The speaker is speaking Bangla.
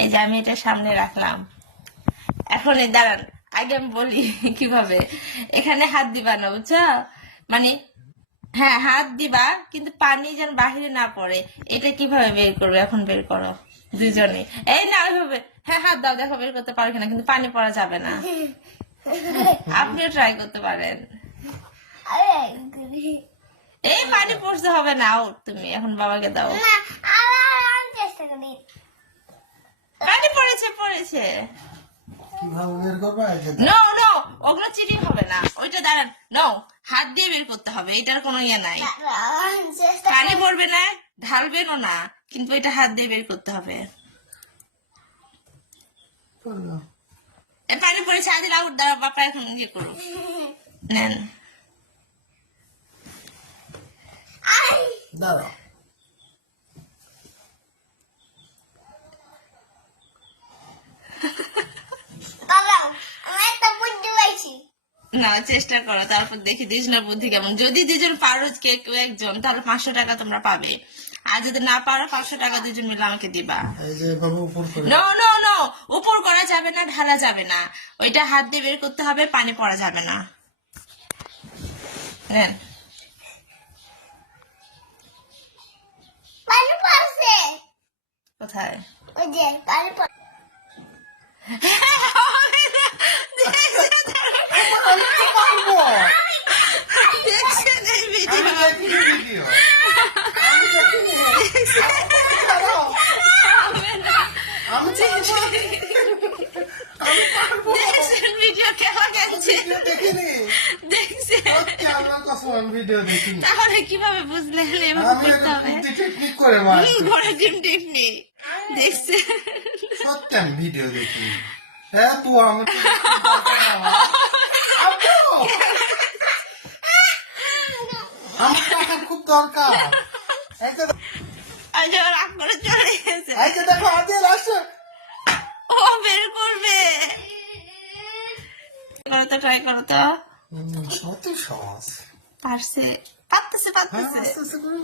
এই যে আমি এটা সামনে রাখলাম। এখন এই দাঁড়ান, আগে আমি বলি কিভাবে। এখানে হাত দিবা না, বুঝছো? মানে হ্যাঁ, হাত দিবা, কিন্তু পানি যেন বাহিরে না পড়ে। এটা কিভাবে বের করবে? এখন বের করো দুজনে। এই না, ওইভাবে। হ্যাঁ, হাত দাও, দেখো বের করতে পারো কিনা, কিন্তু পানি পড়া যাবে না। আপনিও ট্রাই করতে পারেন। এই পানি পড়তে হবে না, আউট তুমি। এখন বাবাকে দাও। পানি পড়েছে, পড়েছে। নো নো, ওগুলো চিটিং হবে না। ওইটা দাঁড়ান, নো, হাত দিয়ে বের করতে হবে, এটার কোনো ইয়ে নাই। পানি পড়বে না, ঢালবেনও না, কিন্তু এটা হাত দিয়ে বের করতে হবে। পানি পড়েছে, আদিল আউট। দাঁড়াও, বাপা এখন ইয়ে করুন, নেন। দাঁড়াও, না, চেষ্টা করো, তারপর দেখি দুজনের বুদ্ধি কেমন। যদি দুজন পারো, কেউ একজন, তাহলে 500 টাকা তোমরা পাবে। আর যদি না পারো, 500 টাকা দুজন মিলে আমাকে দিবা। এই যে এভাবে উপর করে। নো নো নো, উপর করা যাবে না, ঢালা যাবে না। ওইটা হাত দিয়ে বের করতে হবে, পানি পড়া যাবে না। নেন। কোথায়? দেখছেন এই ভিডিও? ভিডিও আমি দেখিনি। দাঁড়াও, আমি পারবো। দেখছেন ভিডিও কেমন গেছে? ভিডিও দেখিনি। দেখছেন? সত্যি আমার কসম, আমি ভিডিও দেখিনি। তাহলে কিভাবে বুঝলেন এভাবে আমি করতে হবে? টেকনিক করে মারছি। ঘরে টিম টিপনি দেখছেন? সত্যি আমি ভিডিও দেখিনি। হ্যাঁ, তুই আমার আমার টাকা খুব দরকার। এই যে আচ্ছা, রাগ করে চলে গেছে। এই যে দেখো, আদিল আসছে। ও বের করবে। করো তো, ট্রাই করো তো। কত সহজ। পারছে, পারতেছে, হ্যাঁ, পারতেছে। আস্তে আস্তে করে।